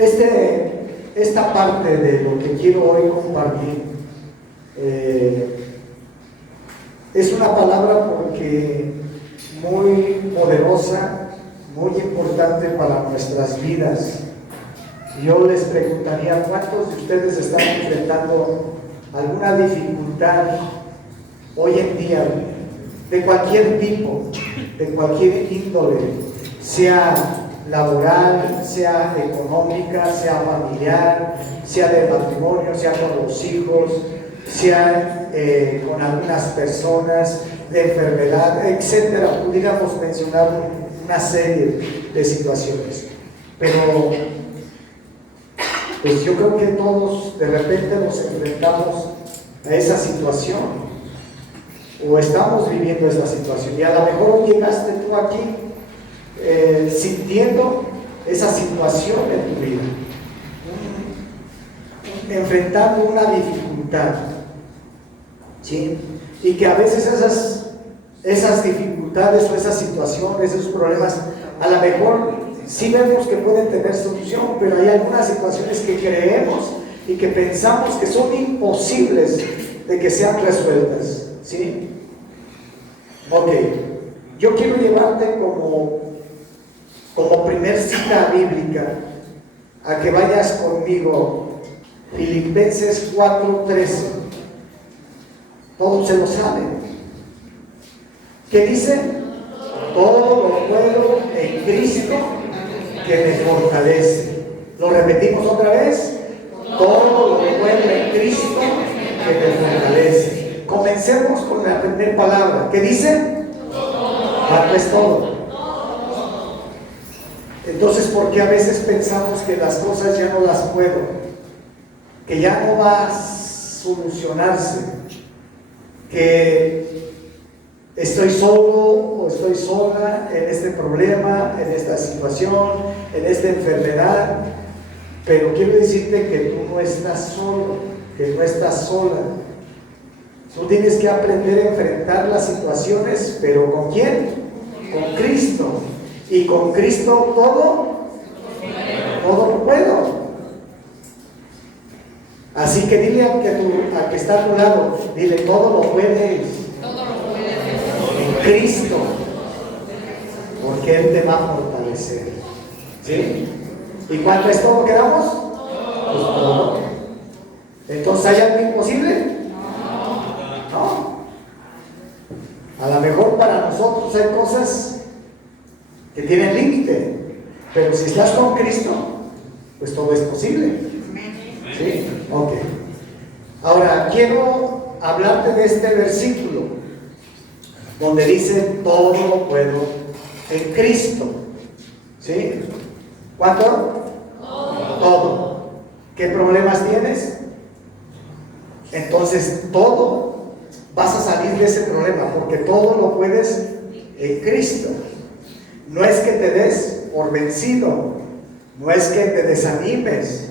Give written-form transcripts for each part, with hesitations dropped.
Esta parte de lo que quiero hoy compartir es una palabra porque muy poderosa, muy importante para nuestras vidas. Yo les preguntaría, ¿cuántos de ustedes están enfrentando alguna dificultad hoy en día, de cualquier tipo, de cualquier índole, sea laboral, sea económica, sea familiar, sea de matrimonio, sea con los hijos, sea con algunas personas, de enfermedad, etcétera? Pudiéramos mencionar una serie de situaciones, pero pues yo creo que todos de repente nos enfrentamos a esa situación o estamos viviendo esa situación, y a lo mejor llegaste tú aquí sintiendo esa situación en tu vida, enfrentando una dificultad, ¿sí? Y que a veces esas dificultades o esas situaciones, esos problemas, a lo mejor sí vemos que pueden tener solución, pero hay algunas situaciones que creemos y que pensamos que son imposibles de que sean resueltas, ¿sí? Ok, yo quiero llevarte como primer cita bíblica a que vayas conmigo, Filipenses 4:13. Todos se lo saben. ¿Qué dice? Todo lo puedo en Cristo que me fortalece. Lo repetimos otra vez. Todo lo puedo en Cristo que me fortalece. Comencemos con la primera palabra. ¿Qué dice? Pues todo. Entonces, ¿por qué a veces pensamos que las cosas ya no las puedo? Que ya no va a solucionarse. Que estoy solo o estoy sola en este problema, en esta situación, en esta enfermedad. Pero quiero decirte que tú no estás solo, que no estás sola. Tú tienes que aprender a enfrentar las situaciones, pero ¿con quién? Con Cristo. Y con Cristo todo lo puedo. Así que dile al que está a tu lado, dile, todo lo puedes en Cristo, porque Él te va a fortalecer. ¿Sí? ¿Y cuánto es todo quedamos? Pues todo. Entonces, ¿hay algo imposible? No. A lo mejor para nosotros hay cosas que tienen límite, pero si estás con Cristo, pues todo es posible. ¿Sí? Ok. Ahora, quiero hablarte de este versículo, donde dice, todo lo puedo en Cristo. ¿Sí? ¿Cuánto? Todo. ¿Qué problemas tienes? Entonces, todo, vas a salir de ese problema, porque todo lo puedes en Cristo. No es que te des por vencido, no es que te desanimes,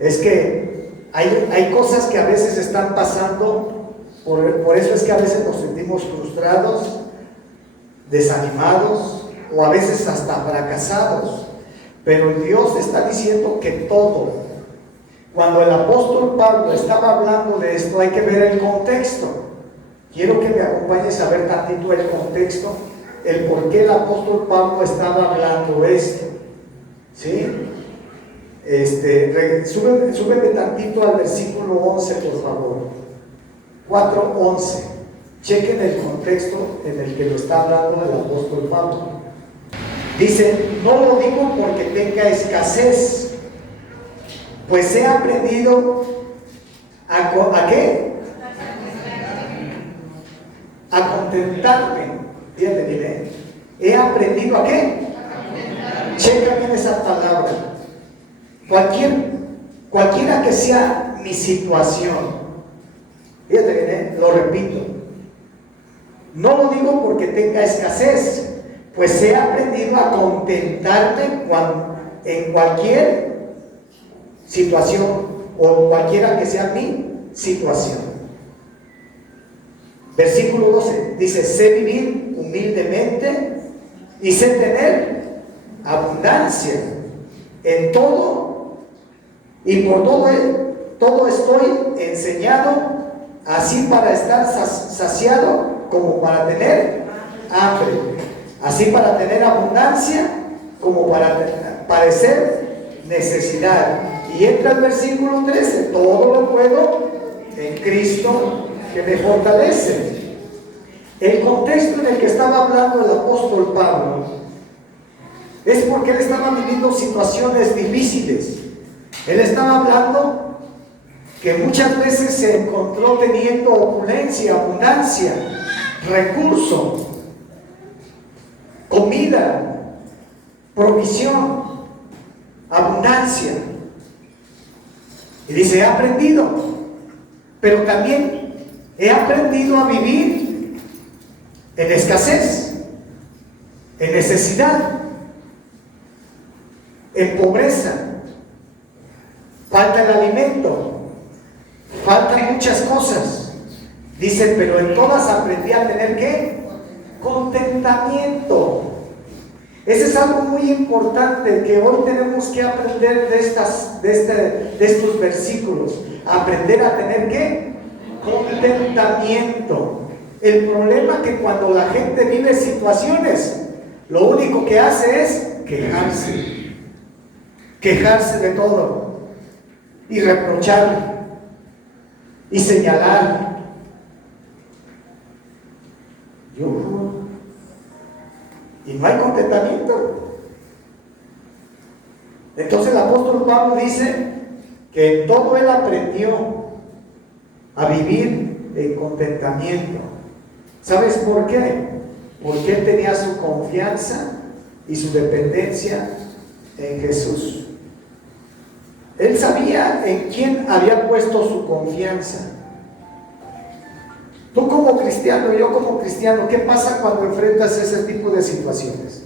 es que hay cosas que a veces están pasando, por eso es que a veces nos sentimos frustrados, desanimados o a veces hasta fracasados. Pero Dios está diciendo que todo. Cuando el apóstol Pablo estaba hablando de esto, hay que ver el contexto. Quiero que me acompañes a ver tantito el contexto, el por qué el apóstol Pablo estaba hablando esto. ¿Sí? Súbeme tantito al versículo 11, por favor. 4:11. Chequen el contexto en el que lo está hablando el apóstol Pablo. Dice, no lo digo porque tenga escasez, pues he aprendido ¿a qué? A contentarme. Fíjate, dile, he aprendido ¿a qué? Checa bien esa palabra. Cualquiera que sea mi situación, fíjate bien, lo repito, no lo digo porque tenga escasez, pues he aprendido a contentarme en cualquier situación o cualquiera que sea mi situación. Versículo 12 dice, sé vivir humildemente y sé tener abundancia. En todo Y por todo estoy enseñado, así para estar saciado como para tener hambre, así para tener abundancia como para padecer necesidad. Y entra el versículo 13, todo lo puedo en Cristo que me fortalece. El contexto en el que estaba hablando el apóstol Pablo es porque él estaba viviendo situaciones difíciles. Él estaba hablando que muchas veces se encontró teniendo opulencia, abundancia, recurso, comida, provisión, abundancia. Y dice, he aprendido, pero también he aprendido a vivir en escasez, en necesidad, en pobreza. Falta el alimento, faltan muchas cosas. Dice, pero en todas aprendí a tener ¿qué? Contentamiento. Ese es algo muy importante que hoy tenemos que aprender de estos versículos. Aprender a tener ¿qué? Contentamiento. El problema es que cuando la gente vive situaciones, lo único que hace es quejarse de todo y reprochar y señalar. Y no hay contentamiento. Entonces el apóstol Pablo dice que en todo él aprendió a vivir en contentamiento. ¿Sabes por qué? Porque él tenía su confianza y su dependencia en Jesús. Él sabía en quién había puesto su confianza. Tú como cristiano, yo como cristiano, ¿qué pasa cuando enfrentas ese tipo de situaciones?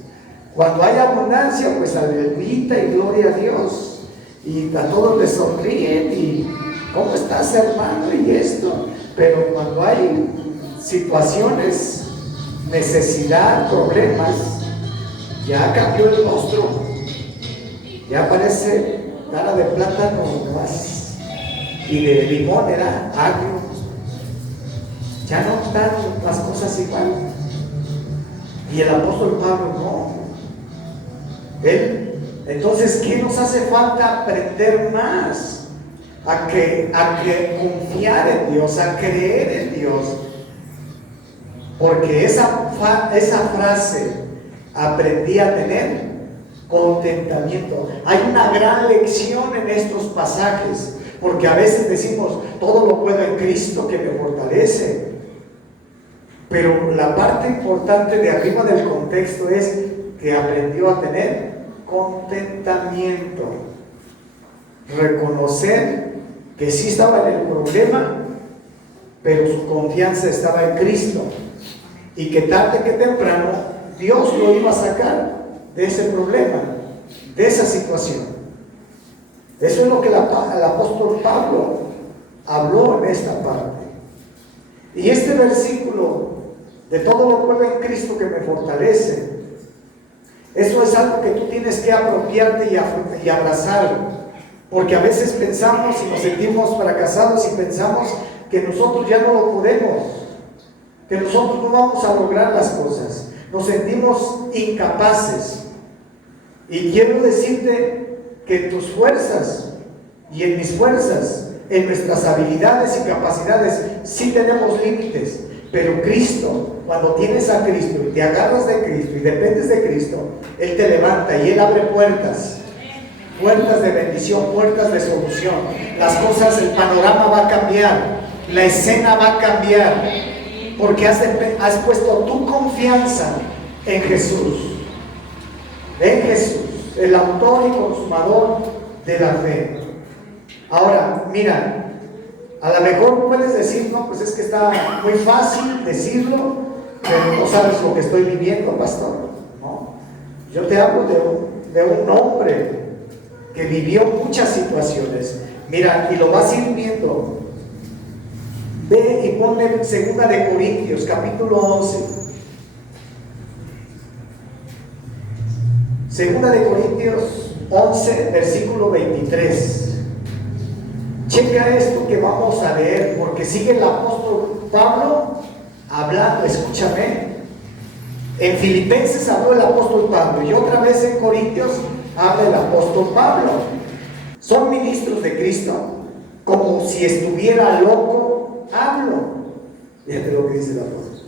Cuando hay abundancia, pues aleluya y gloria a Dios. Y a todos les sonríen y ¿cómo estás, hermano? Y esto. Pero cuando hay situaciones, necesidad, problemas, ya cambió el rostro. Ya parece cara de plátano más y de limón era agrio. Ya no están las cosas igual. Y el apóstol Pablo no. Entonces, ¿qué nos hace falta? Aprender más a que confiar en Dios, a creer en Dios. Porque esa frase, aprendí a tener contentamiento. Hay una gran lección en estos pasajes, porque a veces decimos, todo lo puedo en Cristo que me fortalece. Pero la parte importante de arriba del contexto es que aprendió a tener contentamiento. Reconocer que sí estaba en el problema, pero su confianza estaba en Cristo. Y que tarde que temprano Dios lo iba a sacar de ese problema, de esa situación. Eso es lo que el apóstol Pablo habló en esta parte. Y este versículo, de todo lo puedo en Cristo que me fortalece, eso es algo que tú tienes que apropiarte y abrazar, porque a veces pensamos y nos sentimos fracasados y pensamos que nosotros ya no lo podemos, que nosotros no vamos a lograr las cosas, nos sentimos incapaces. Y quiero decirte que en tus fuerzas y en mis fuerzas, en nuestras habilidades y capacidades, sí tenemos límites, pero Cristo, cuando tienes a Cristo y te agarras de Cristo y dependes de Cristo, Él te levanta y Él abre puertas de bendición, puertas de solución. Las cosas, el panorama va a cambiar, la escena va a cambiar, porque has puesto tu confianza en Jesús, el autor y consumador de la fe. Ahora, mira, a lo mejor puedes decir, no, pues es que está muy fácil decirlo, pero no sabes lo que estoy viviendo, pastor. No, yo te hablo de un hombre que vivió muchas situaciones. Mira, y lo vas a ir viendo. Ve y ponle 2 de Corintios, capítulo 11. 2 de Corintios 11, versículo 23. checa esto que vamos a leer, porque sigue el apóstol Pablo hablando, escúchame. En Filipenses habló el apóstol Pablo y otra vez en Corintios habla el apóstol Pablo. Son ministros de Cristo. Como si estuviera loco, hablo. Fíjate lo que dice el apóstol.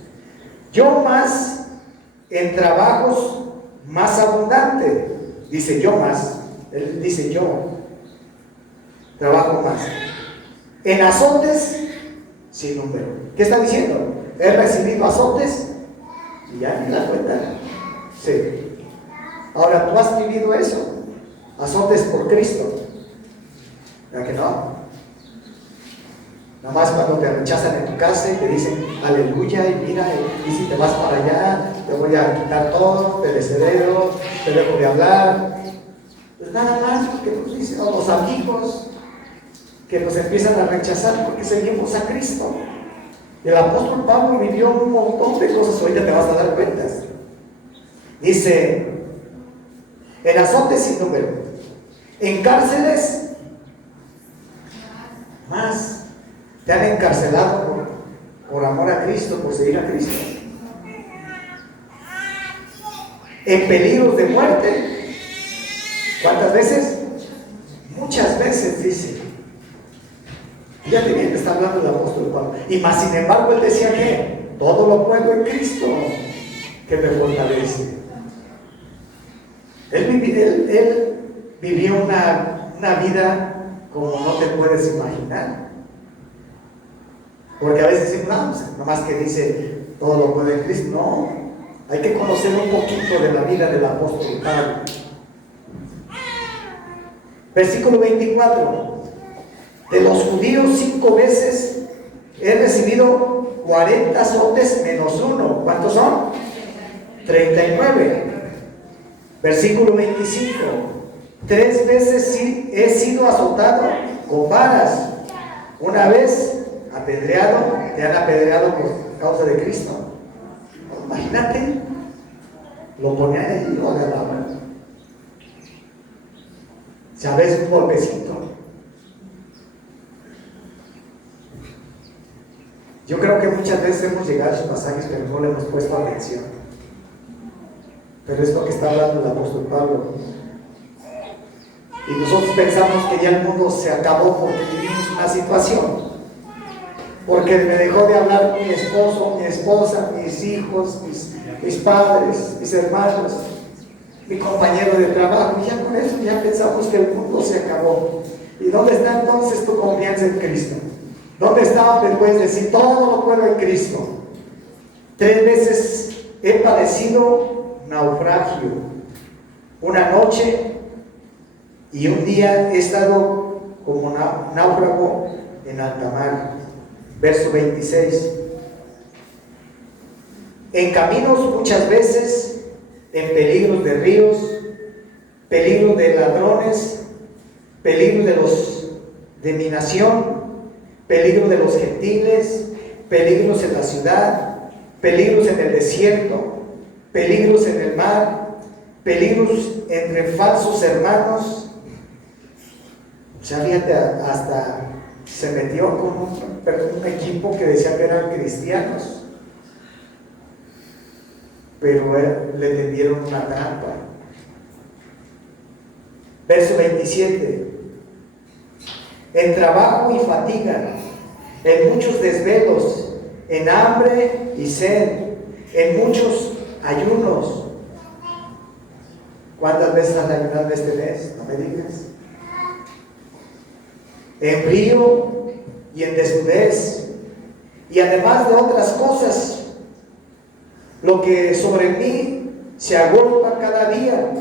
Yo más en trabajos más abundante. Dice yo más. Él dice yo. Trabajo más. En azotes sin número. ¿Qué está diciendo? He recibido azotes y ya ni la cuenta. Sí. Ahora, ¿tú has vivido eso? Azotes por Cristo. ¿Verdad que no? Nomás cuando te rechazan en tu casa y te dicen aleluya y mira, y si te vas para allá, te voy a quitar todo, te desheredo, te dejo de hablar. Pues nada más, porque nos dicen, o los amigos que nos empiezan a rechazar porque seguimos a Cristo. Y el apóstol Pablo vivió un montón de cosas, ahorita te vas a dar cuenta. Dice, en azotes sin número, en cárceles más. Te han encarcelado por amor a Cristo, por seguir a Cristo. En peligros de muerte. ¿Cuántas veces? Muchas veces, dice. Fíjate bien que está hablando el apóstol Pablo. Y más sin embargo él decía que todo lo puedo en Cristo que me fortalece. Él vivió una vida como no te puedes imaginar. Porque a veces decimos, no, nomás que dice todo lo puede en Cristo. No, hay que conocer un poquito de la vida del apóstol Pablo. Versículo 24. De los judíos 5 veces he recibido 40 azotes menos 1. ¿Cuántos son? 39. Versículo 25. 3 veces he sido azotado con varas. Una vez apedreado, te han apedreado por causa de Cristo. Imagínate, lo ponían ahí y lo agarraban. ¿Sabes? Un golpecito. Yo creo que muchas veces hemos llegado a esos pasajes, pero no le hemos puesto atención. Pero es lo que está hablando el apóstol Pablo. Y nosotros pensamos que ya el mundo se acabó porque vivimos una situación. Porque me dejó de hablar mi esposo, mi esposa, mis hijos, mis padres, mis hermanos, mi compañero de trabajo. Y ya con eso ya pensamos que el mundo se acabó. ¿Y dónde está entonces tu confianza en Cristo? ¿Dónde está donde puedes decir todo lo puedo en Cristo? 3 veces he padecido naufragio. Una noche y un día he estado como náufrago en alta mar. Verso 26. En caminos muchas veces, en peligros de ríos, peligros de ladrones, peligros de mi nación, peligros de los gentiles, peligros en la ciudad, peligros en el desierto, peligros en el mar, peligros entre falsos hermanos. O sea, fíjate, hasta se metió con un equipo que decía que eran cristianos, pero le tendieron una trampa. Verso 27. En trabajo y fatiga, en muchos desvelos, en hambre y sed, en muchos ayunos. ¿Cuántas veces has ayunado este mes? No me digas. En frío y en desnudez, y además de otras cosas, lo que sobre mí se agolpa cada día,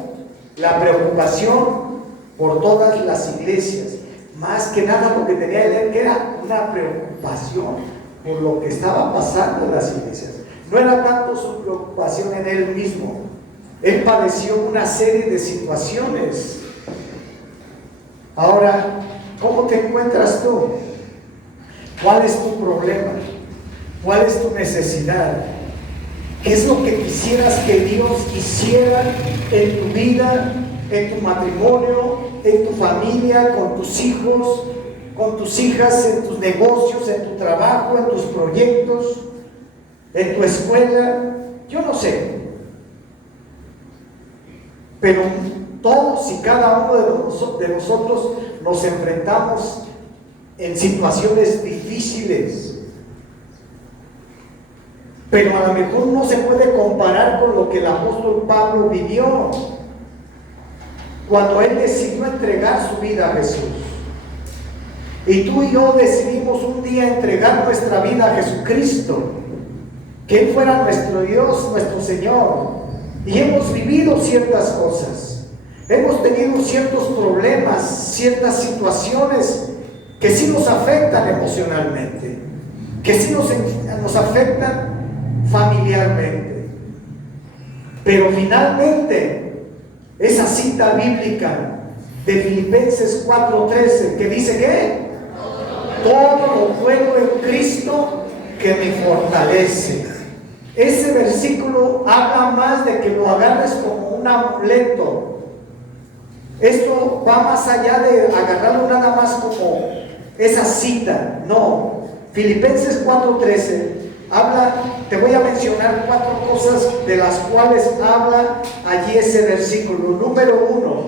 la preocupación por todas las iglesias. Más que nada lo que tenía él, que era una preocupación por lo que estaba pasando en las iglesias. No era tanto su preocupación en él mismo. Él padeció una serie de situaciones. Ahora, ¿cómo te encuentras tú? ¿Cuál es tu problema? ¿Cuál es tu necesidad? ¿Qué es lo que quisieras que Dios hiciera en tu vida, en tu matrimonio, en tu familia, con tus hijos? con tus hijas, en tus negocios, en tu trabajo, en tus proyectos, en tu escuela, yo no sé. Pero todos y cada uno de nosotros nos enfrentamos en situaciones difíciles. Pero a lo mejor no se puede comparar con lo que el apóstol Pablo vivió cuando él decidió entregar su vida a Jesús. Y tú y yo decidimos un día entregar nuestra vida a Jesucristo, que Él fuera nuestro Dios, nuestro Señor. Y hemos vivido ciertas cosas, hemos tenido ciertos problemas, ciertas situaciones que sí nos afectan emocionalmente, que sí nos afectan familiarmente. Pero finalmente, esa cita bíblica de Filipenses 4:13, que dice que todo lo puedo en Cristo que me fortalece. Ese versículo habla más de que lo agarres como un amuleto. Esto va más allá de agarrarlo nada más como esa cita. No, Filipenses 4:13 habla, te voy a mencionar 4 cosas de las cuales habla allí ese versículo. Número 1,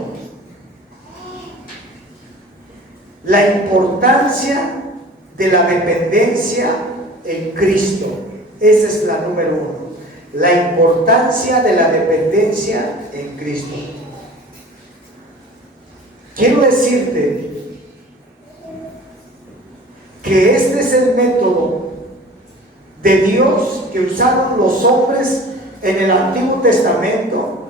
la importancia de la dependencia en Cristo. Esa es la número 1. La importancia de la dependencia en Cristo. Quiero decirte que este es el método de Dios que usaron los hombres en el Antiguo Testamento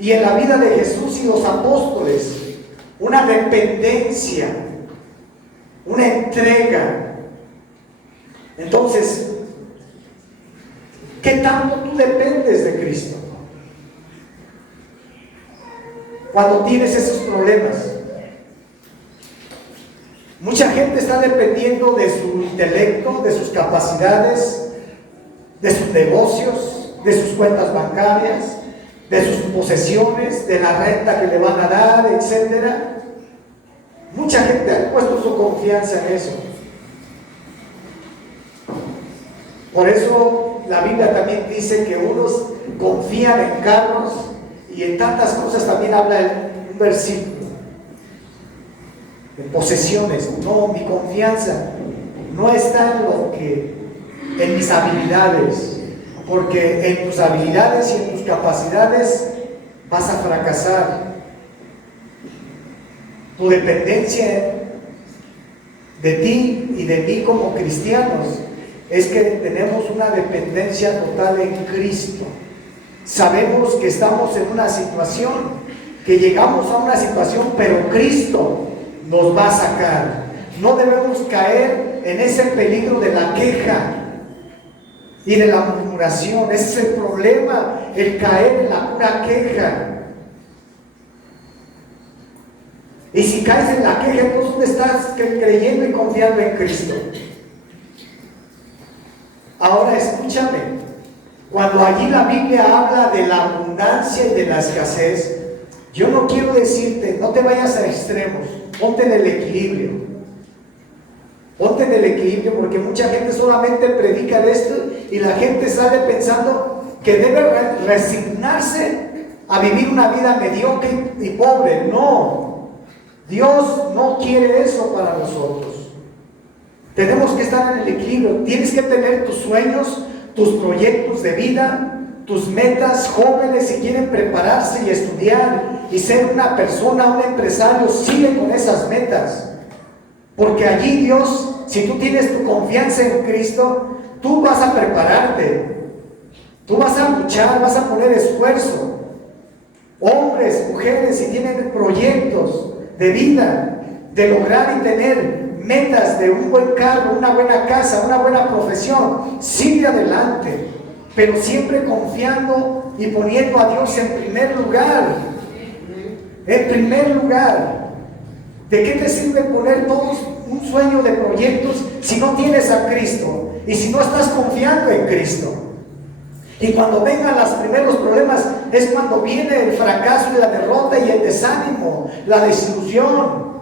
y en la vida de Jesús y los apóstoles. Una dependencia, una entrega. Entonces, ¿qué tanto tú dependes de Cristo? Cuando tienes esos problemas, mucha gente está dependiendo de su intelecto, de sus capacidades, de sus negocios, de sus cuentas bancarias, de sus posesiones, de la renta que le van a dar, etc. Mucha gente ha puesto su confianza en eso. Por eso la Biblia también dice que unos confían en carros y en tantas cosas. También habla un versículo en posesiones. No, mi confianza no está en mis habilidades, porque en tus habilidades y en tus capacidades vas a fracasar. Tu dependencia de ti y de mí como cristianos es que tenemos una dependencia total en Cristo. Sabemos que estamos en una situación, que llegamos a una situación, pero Cristo nos va a sacar. No debemos caer en ese peligro de la queja y de la murmuración. Ese es el problema, el caer en la pura queja. Y si caes en la queja, entonces ¿dónde estás creyendo y confiando en Cristo? Ahora escúchame, cuando allí la Biblia habla de la abundancia y de la escasez, yo no quiero decirte, no te vayas a extremos, ponte en el equilibrio. Ponte en el equilibrio, porque mucha gente solamente predica de esto y la gente sale pensando que debe resignarse a vivir una vida mediocre y pobre. No, Dios no quiere eso para nosotros. Tenemos que estar en el equilibrio. Tienes que tener tus sueños, tus proyectos de vida, tus metas. Jóvenes, si quieren prepararse y estudiar y ser una persona, un empresario, sigue con esas metas. Porque allí Dios, si tú tienes tu confianza en Cristo, tú vas a prepararte. Tú vas a luchar, vas a poner esfuerzo. Hombres, mujeres, si tienen proyectos de vida, de lograr y tener metas de un buen cargo, una buena casa, una buena profesión, sigue adelante, pero siempre confiando y poniendo a Dios en primer lugar. En primer lugar. ¿De qué te sirve poner todos un sueño de proyectos si no tienes a Cristo y si no estás confiando en Cristo? Y cuando vengan los primeros problemas es cuando viene el fracaso y la derrota y el desánimo, la desilusión.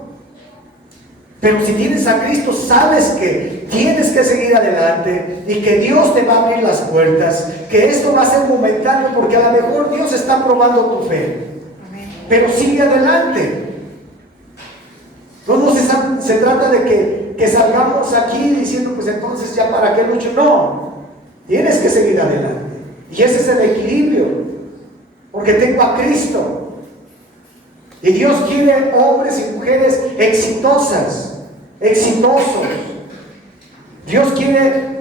Pero si tienes a Cristo, sabes que tienes que seguir adelante y que Dios te va a abrir las puertas, que esto va a ser momentáneo porque a lo mejor Dios está probando tu fe. Pero sigue adelante. No se trata de que salgamos aquí diciendo, pues entonces ya para qué lucho. No, tienes que seguir adelante. Y ese es el equilibrio, porque tengo a Cristo. Y Dios quiere hombres y mujeres exitosos. Dios quiere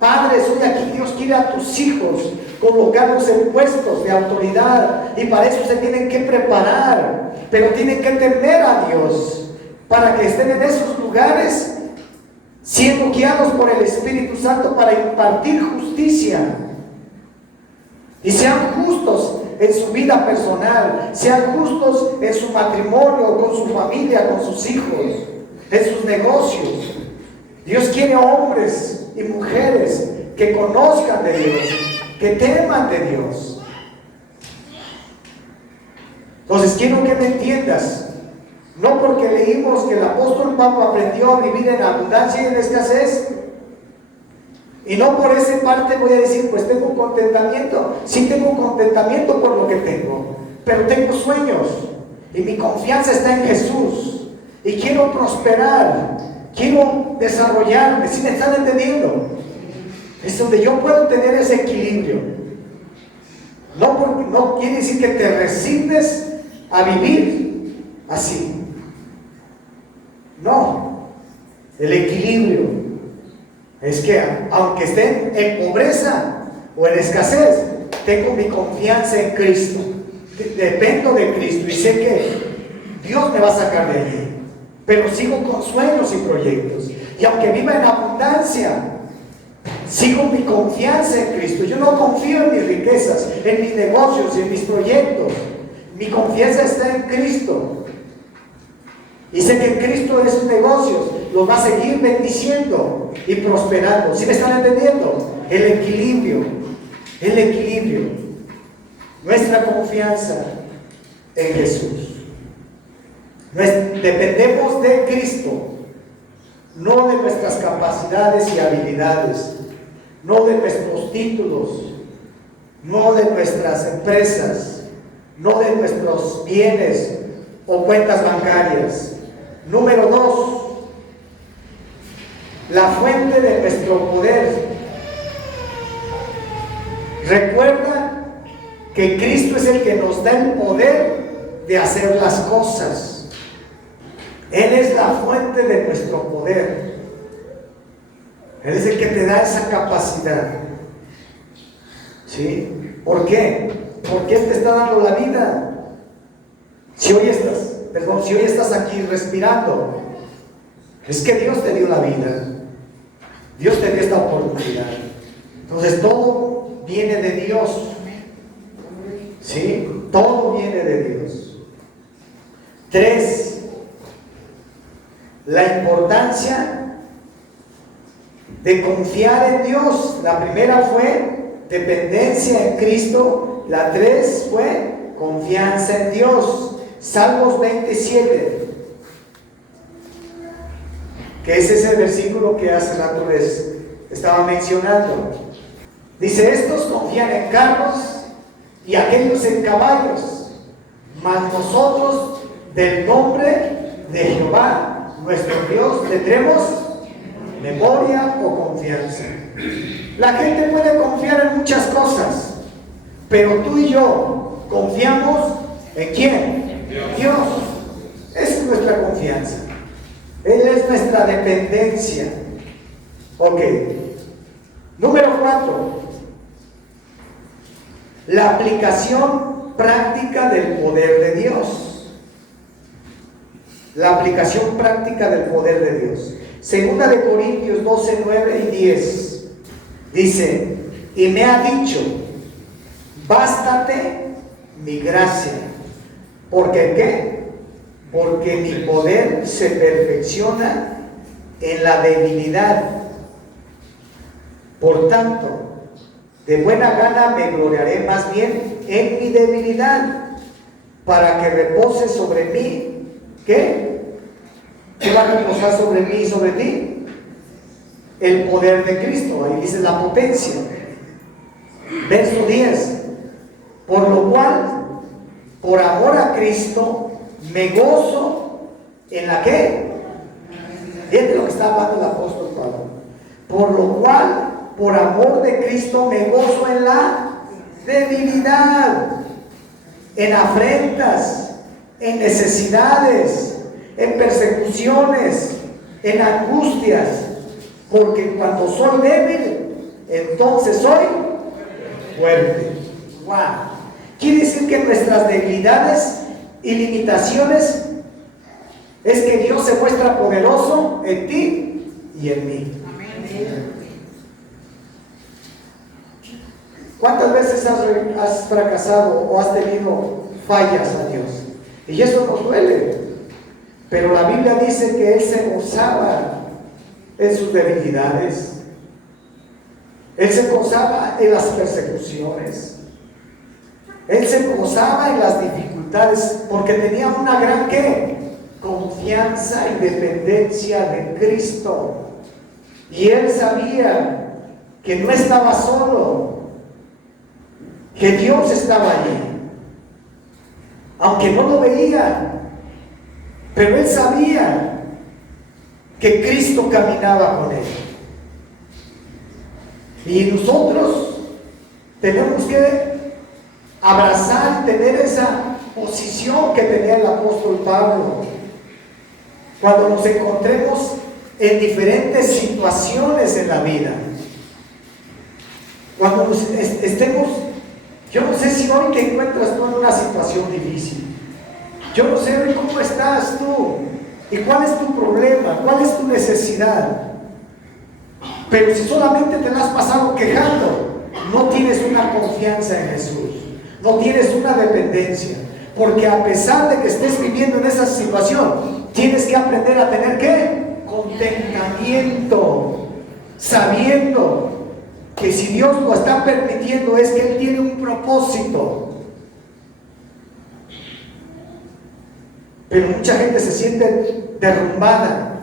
padres, hoy aquí Dios quiere a tus hijos colocarlos en puestos de autoridad, y para eso se tienen que preparar, pero tienen que temer a Dios para que estén en esos lugares siendo guiados por el Espíritu Santo para impartir justicia y sean justos en su vida personal, sean justos en su matrimonio, con su familia, con sus hijos, en sus negocios. Dios quiere hombres y mujeres que conozcan de Dios, que teman de Dios. Entonces quiero que me entiendas. No porque leímos que el apóstol Pablo aprendió a vivir en abundancia y en escasez, y no por esa parte voy a decir, pues tengo contentamiento. Sí tengo contentamiento por lo que tengo, pero tengo sueños y mi confianza está en Jesús y quiero prosperar, quiero desarrollarme. ¿Sí me están entendiendo? Es donde yo puedo tener ese equilibrio. No quiere decir que te resignes a vivir así. No, el equilibrio es que aunque esté en pobreza o en escasez, tengo mi confianza en Cristo, dependo de Cristo y sé que Dios me va a sacar de allí, pero sigo con sueños y proyectos, y aunque viva en abundancia, sigo mi confianza en Cristo. Yo no confío en mis riquezas, en mis negocios y en mis proyectos. Mi confianza está en Cristo. Y sé que Cristo en sus negocios los va a seguir bendiciendo y prosperando. ¿Sí me están entendiendo? El equilibrio. Nuestra confianza en Jesús. Dependemos de Cristo, no de nuestras capacidades y habilidades, no de nuestros títulos, no de nuestras empresas, no de nuestros bienes o cuentas bancarias. Número 2, la fuente de nuestro poder. Recuerda que Cristo es el que nos da el poder de hacer las cosas. Él es la fuente de nuestro poder. Él es el que te da esa capacidad. ¿Sí? ¿Por qué? Porque Él te está dando la vida. Si hoy estás aquí respirando, es que Dios te dio la vida. Dios te dio esta oportunidad. Entonces todo viene de Dios. ¿Sí? Todo viene de Dios. 3, la importancia de confiar en Dios. La primera fue dependencia en Cristo. La 3 fue confianza en Dios. Salmos 27, que es ese versículo que hace rato les estaba mencionando. Dice: estos confían en carros y aquellos en caballos, mas nosotros del nombre de Jehová nuestro Dios tendremos memoria o confianza. La gente puede confiar en muchas cosas, pero tú y yo confiamos ¿en quién? Dios. Esa es nuestra confianza. Él es nuestra dependencia. Ok. Número 4. La aplicación práctica del poder de Dios. La aplicación práctica del poder de Dios. Segunda de Corintios 12, 9 y 10. Dice: y me ha dicho, bástate mi gracia. ¿Porque qué? Porque mi poder se perfecciona en la debilidad. Por tanto, de buena gana me gloriaré más bien en mi debilidad, para que repose sobre mí, ¿qué? ¿qué va a reposar sobre mí y sobre ti? El poder de Cristo. Ahí dice la potencia. Verso 10. Por lo cual, por amor a Cristo, me gozo en la que. Fíjate lo que está hablando el apóstol Pablo. Por lo cual, por amor de Cristo, me gozo en la debilidad, en afrentas, en necesidades, en persecuciones, en angustias, porque cuando soy débil, entonces soy fuerte. Wow. Quiere decir que nuestras debilidades y limitaciones es que Dios se muestra poderoso en ti y en mí. ¿Cuántas veces has fracasado o has tenido fallas a Dios? Y eso nos duele. Pero la Biblia dice que Él se gozaba en sus debilidades. Él se gozaba en las persecuciones. Él se gozaba en las dificultades porque tenía una gran ¿qué? Confianza y dependencia de Cristo. Y Él sabía que no estaba solo, que Dios estaba allí, aunque no lo veía, pero Él sabía que Cristo caminaba con Él. Y nosotros tenemos que abrazar, tener esa posición que tenía el apóstol Pablo. Cuando nos encontremos en diferentes situaciones en la vida, cuando estemos, yo no sé si hoy te encuentras tú en una situación difícil, yo no sé hoy cómo estás tú y cuál es tu problema, cuál es tu necesidad, pero si solamente te la has pasado quejando, no tienes una confianza en Jesús, no tienes una dependencia, porque a pesar de que estés viviendo en esa situación, tienes que aprender a tener ¿qué? Contentamiento, sabiendo que si Dios lo está permitiendo es que Él tiene un propósito. Pero mucha gente se siente derrumbada.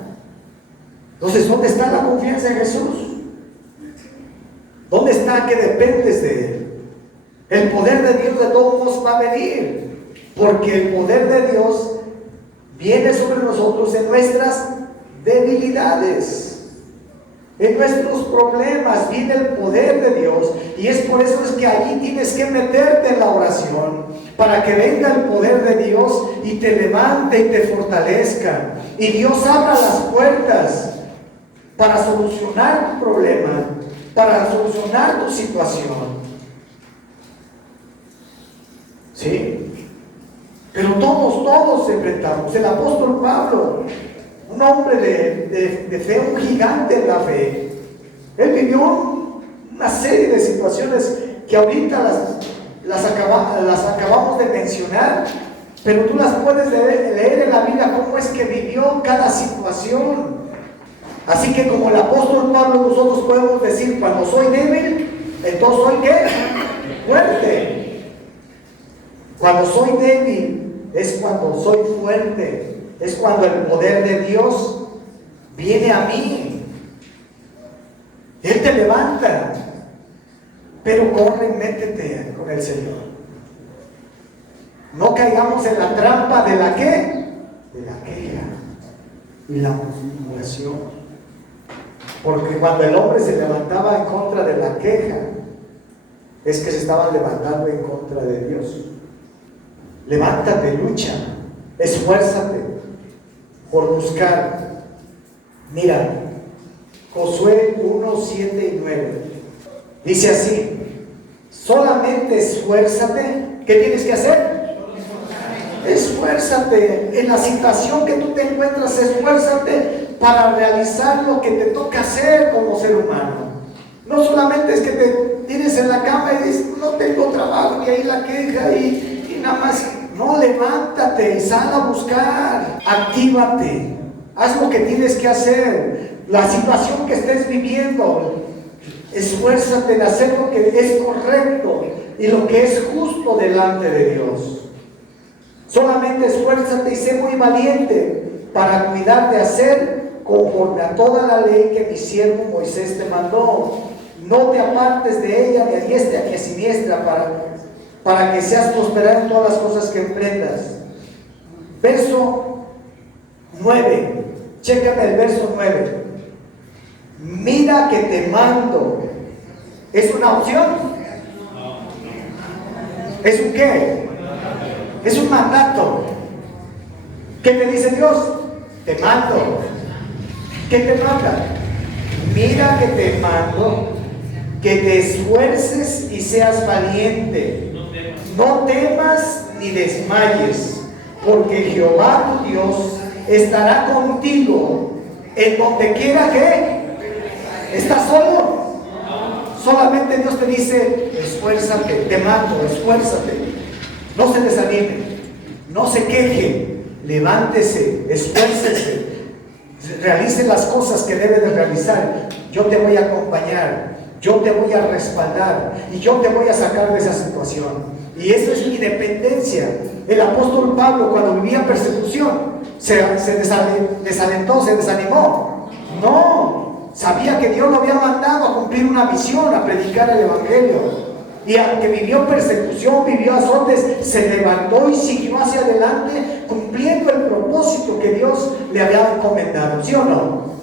Entonces, ¿dónde está la confianza en Jesús? ¿Dónde está que dependes de Él? El poder de Dios de todos modos va a venir, porque el poder de Dios viene sobre nosotros en nuestras debilidades, en nuestros problemas viene el poder de Dios, y es por eso es que allí tienes que meterte en la oración para que venga el poder de Dios y te levante y te fortalezca, y Dios abra las puertas para solucionar tu problema, para solucionar tu situación. ¿Sí? Pero todos enfrentamos. El apóstol Pablo, un hombre de fe, un gigante en la fe, él vivió una serie de situaciones que ahorita las acabamos de mencionar, pero tú las puedes leer en la Biblia cómo es que vivió cada situación. Así que como el apóstol Pablo, nosotros podemos decir: cuando soy débil, entonces soy ¿qué? Fuerte. Cuando soy débil es cuando soy fuerte, es cuando el poder de Dios viene a mí. Él te levanta, pero corre y métete con el Señor. No caigamos en la trampa de la ¿qué? De la queja y la murmuración. Porque cuando el hombre se levantaba en contra de la queja, es que se estaban levantando en contra de Dios. Levántate, lucha, esfuérzate por buscar. Mira, Josué 1, 7 y 9 dice así: solamente esfuérzate. ¿Qué tienes que hacer? Esfuérzate en la situación que tú te encuentras, esfuérzate para realizar lo que te toca hacer como ser humano. No solamente es que te tienes en la cama y dices: no tengo trabajo, y ahí la queja y nada más. No, levántate y sal a buscar, actívate, haz lo que tienes que hacer. La situación que estés viviendo, esfuérzate en hacer lo que es correcto y lo que es justo delante de Dios. Solamente esfuérzate y sé muy valiente, para cuidar de hacer conforme a toda la ley que mi siervo Moisés te mandó. No te apartes de ella ni a diestra ni a siniestra, para que seas prosperado en todas las cosas que emprendas. Verso 9. Chécame el verso 9. Mira que te mando. ¿Es una opción? ¿Es un qué? Es un mandato. ¿Qué te dice Dios? Te mando. ¿Qué te manda? Mira que te mando, que te esfuerces y seas valiente. No temas ni desmayes, porque Jehová tu Dios estará contigo en donde quiera que estás solo. Solamente Dios te dice: esfuérzate, te mando, esfuérzate. No se desanime, no se queje, levántese, esfuércese, realice las cosas que debe de realizar. Yo te voy a acompañar, yo te voy a respaldar y yo te voy a sacar de esa situación. Y eso es mi dependencia. El apóstol Pablo, cuando vivía persecución, se desalentó, se desanimó. No, sabía que Dios lo había mandado a cumplir una misión, a predicar el evangelio. Y aunque vivió persecución, vivió azotes, se levantó y siguió hacia adelante, cumpliendo el propósito que Dios le había encomendado. ¿Sí o no?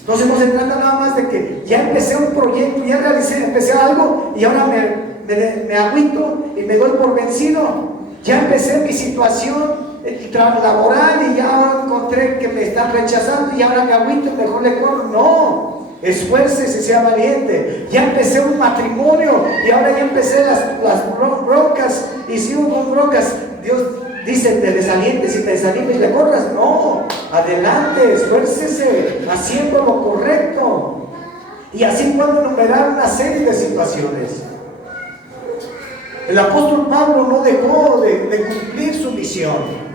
Entonces no se trata nada más de que ya empecé un proyecto, ya empecé algo y ahora me agüito y me doy por vencido. Ya empecé mi situación laboral y ya encontré que me están rechazando y ahora me agüito y mejor le corro. No. Esfuércese y sea valiente. Ya empecé un matrimonio y ahora ya empecé las broncas. Y si hubo broncas, Dios dice: te desalientes y te desanimes y le corras. No, adelante, esfuércese haciendo lo correcto. Y así puedo enumerar una serie de situaciones. El apóstol Pablo no dejó de cumplir su misión,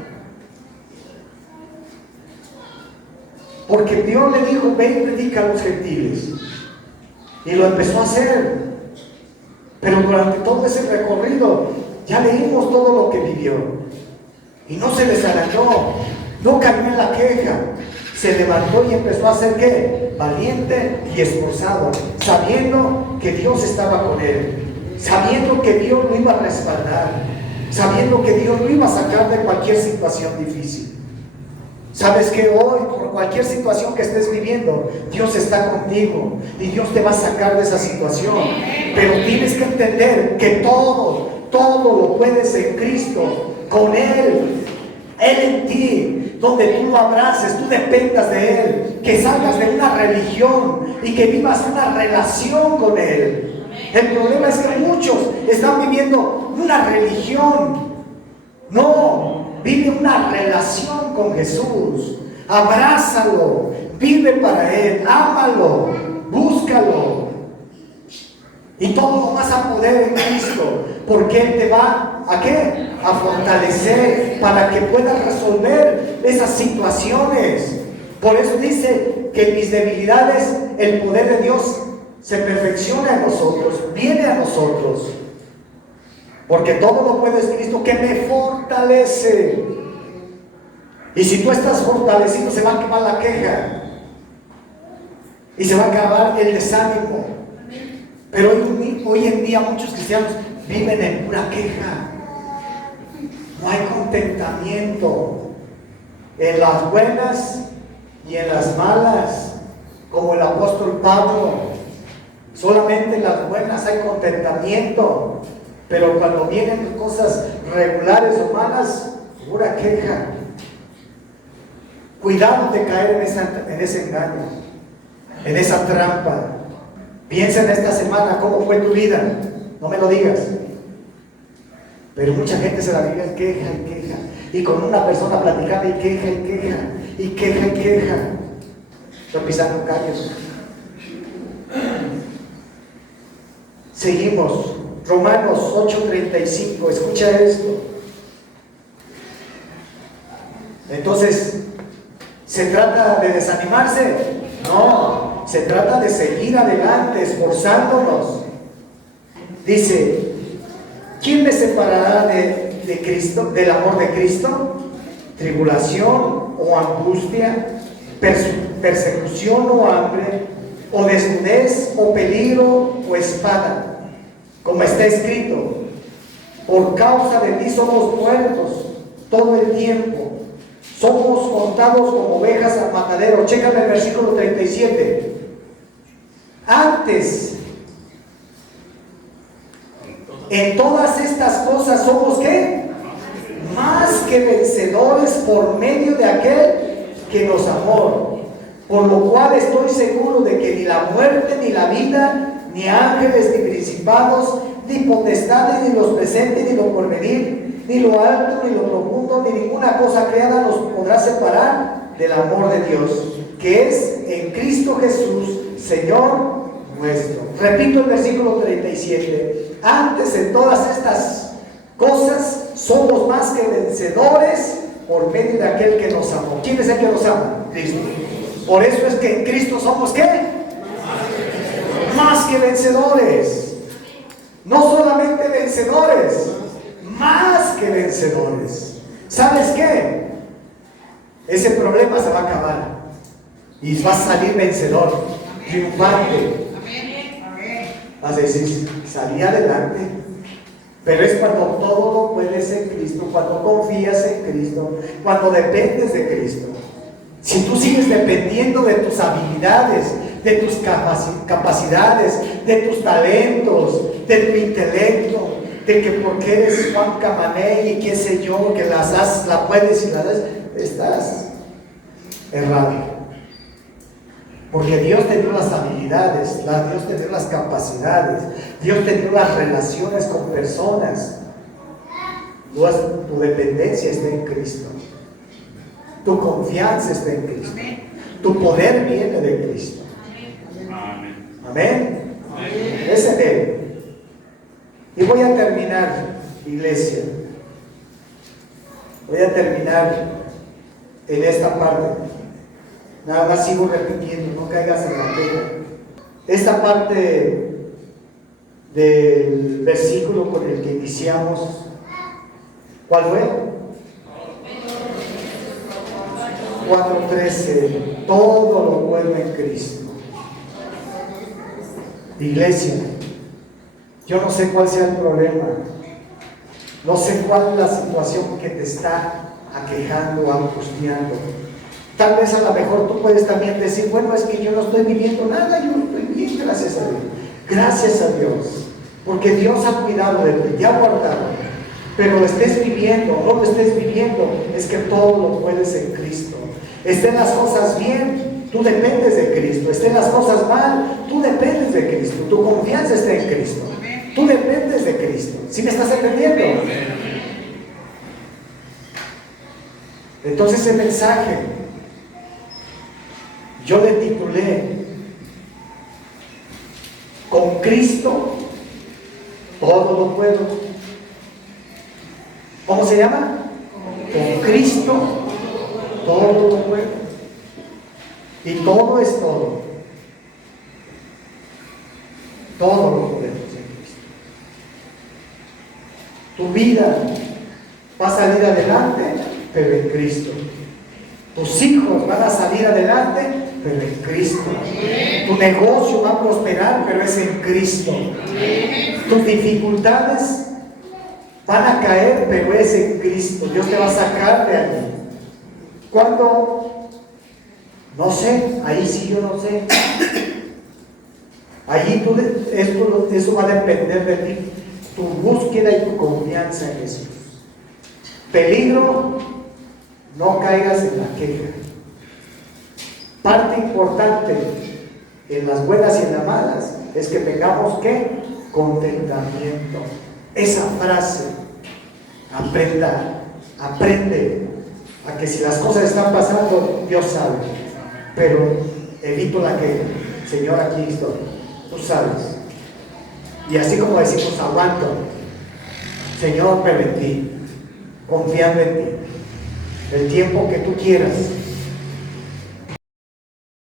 porque Dios le dijo: ve y predica a los gentiles. Y lo empezó a hacer. Pero durante todo ese recorrido, ya leímos todo lo que vivió. Y no se desalentó, no cayó en la queja. Se levantó y empezó a ser ¿qué? Valiente y esforzado, sabiendo que Dios estaba con él, sabiendo que Dios lo iba a respaldar, sabiendo que Dios lo iba a sacar de cualquier situación difícil. Sabes que hoy, por cualquier situación que estés viviendo, Dios está contigo y Dios te va a sacar de esa situación. Pero tienes que entender que todo lo puedes en Cristo, con Él en ti, donde tú lo abraces, tú dependas de Él, que salgas de una religión y que vivas una relación con Él. El problema es que muchos están viviendo una religión. No, vive una relación con Jesús. Abrázalo, vive para Él, ámalo, búscalo. Y todo lo vas a poder en Cristo, porque Él te va ¿a qué? A fortalecer para que puedas resolver esas situaciones. Por eso dice que en mis debilidades el poder de Dios se perfecciona en nosotros, viene a nosotros. Porque todo lo puede en Cristo que me fortalece. Y si tú estás fortalecido, se va a acabar la queja y se va a acabar el desánimo. Pero hoy en día muchos cristianos viven en pura queja. No hay contentamiento en las buenas y en las malas, como el apóstol Pablo. Solamente en las buenas hay contentamiento, pero cuando vienen cosas regulares o malas, pura queja. Cuidado de caer en ese engaño, en esa trampa. Piensa en esta semana cómo fue tu vida, no me lo digas. Pero mucha gente se la vive en queja y queja, y con una persona platicando y queja y queja, y queja y queja. Estoy pisando calles. Seguimos, Romanos 8:35, escucha esto. Entonces, ¿se trata de desanimarse? No, se trata de seguir adelante, esforzándonos. Dice: ¿quién me separará de Cristo, del amor de Cristo? Tribulación, o angustia, persecución o hambre, o desnudez o peligro o espada, como está escrito: por causa de ti somos muertos todo el tiempo, somos contados como ovejas al matadero. Chécame el versículo 37. Antes, en todas estas cosas somos ¿qué? Más que vencedores por medio de aquel que nos amó. Por lo cual estoy seguro de que ni la muerte, ni la vida, ni ángeles, ni principados, ni potestades, ni los presentes, ni lo porvenir, ni lo alto, ni lo profundo, ni ninguna cosa creada nos podrá separar del amor de Dios, que es en Cristo Jesús, Señor nuestro. Repito el versículo 37. Antes, en todas estas cosas somos más que vencedores por medio de aquel que nos amó. ¿Quién es el que nos ama? Cristo. Por eso es que en Cristo somos ¿qué? Más que vencedores. No solamente vencedores, más que vencedores. ¿Sabes qué? Ese problema se va a acabar y vas a salir vencedor, triunfante. Vas a decir, salí adelante. Pero es cuando todo lo puedes en Cristo, cuando confías en Cristo, cuando dependes de Cristo. Si tú sigues dependiendo de tus habilidades, de tus capacidades, de tus talentos, de tu intelecto, de que porque eres Juan Camané y qué sé yo, que la puedes y la das, estás errado. Porque Dios te dio las habilidades, Dios te dio las capacidades, Dios te dio las relaciones con personas. Tu dependencia está en Cristo. Tu confianza está en Cristo. Tu poder viene de Cristo. Amén. Es en Él. Y voy a terminar, iglesia. Voy a terminar en esta parte. Nada más sigo repitiendo, no caigas en la queja. Esta parte del versículo con el que iniciamos, ¿cuál fue? 4:13. Todo lo puedo en Cristo. Iglesia, yo no sé cuál sea el problema, no sé cuál es la situación que te está aquejando, angustiando. Tal vez a lo mejor tú puedes también decir, bueno, es que yo no estoy viviendo nada, yo estoy bien, gracias a Dios. Gracias a Dios, porque Dios ha cuidado de ti, te ha guardado. Pero lo estés viviendo, no lo estés viviendo, es que todo lo puedes en Cristo. Estén las cosas bien, tú dependes de Cristo. Estén las cosas mal, tú dependes de Cristo. Tu confianza está en Cristo. Tú dependes de Cristo. ¿Sí me estás entendiendo? Entonces ese mensaje yo le titulé: con Cristo todo lo puedo. ¿Cómo se llama? Con Cristo todo lo puedo. Y todo es todo. Todo lo podemos en Cristo. Tu vida va a salir adelante, pero en Cristo. Tus hijos van a salir adelante, pero en Cristo. Tu negocio va a prosperar, pero es en Cristo. Tus dificultades van a caer, pero es en Cristo. Dios te va a sacar de allí. Cuando, no sé, ahí sí yo no sé. Allí eso va a depender de ti. Tu búsqueda y tu confianza en Jesús. Peligro, no caigas en la queja. Parte importante en las buenas y en las malas es que tengamos ¿qué? Contentamiento. Esa frase, aprende a que si las cosas están pasando, Dios sabe, pero evito la queja. Señor, aquí estoy, tú sabes. Y así como decimos, aguanto, Señor, pero en ti, confiando en ti, el tiempo que tú quieras.